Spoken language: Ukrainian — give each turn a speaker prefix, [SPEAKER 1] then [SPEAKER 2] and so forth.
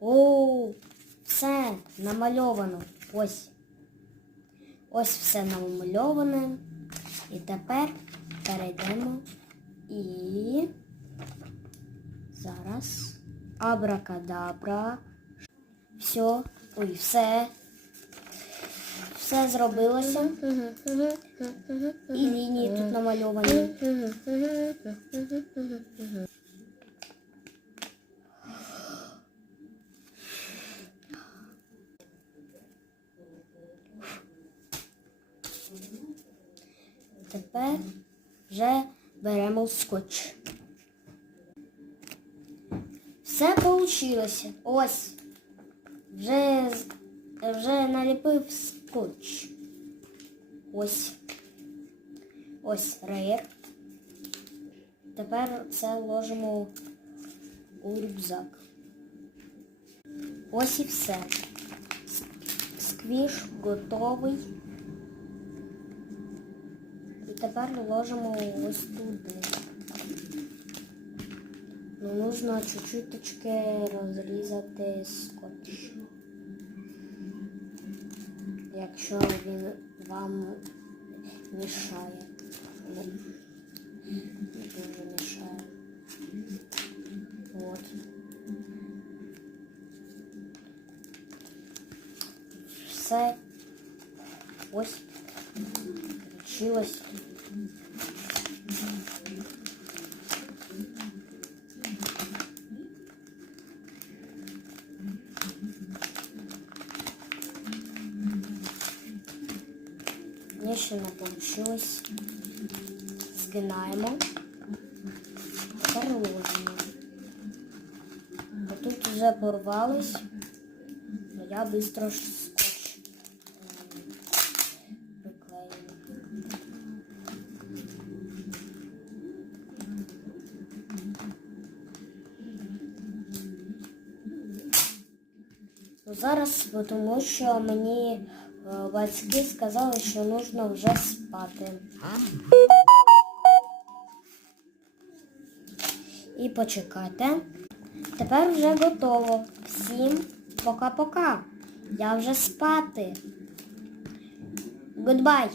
[SPEAKER 1] О, все намальовано. Ось. Ось все намальоване. І тепер перейдемо і зараз абракадабра. Все. Ой, все. Все зробилося. І лінії тут намальовані. Тепер вже беремо скотч. Все вийшло. Ось. Вже, вже наліпив скотч. Ось. Ось рейр. Тепер це ложимо у рюкзак. Ось і все. Сквіш готовий. Тепер ложимо ось туди. Ну, нужно чуть-чуть розрізати скотч. Якщо він вам мішає. Дуже мішає. От. Все. Ось. Получилось. Не получилось. Згинаємо. Тепер ложимо. Тут вже порвались. Но я быстро ж Ну, зараз, тому що мені е, батьки сказали, що потрібно вже спати. І почекайте. Тепер вже готово. Всім пока-пока. Я вже спати. Goodbye.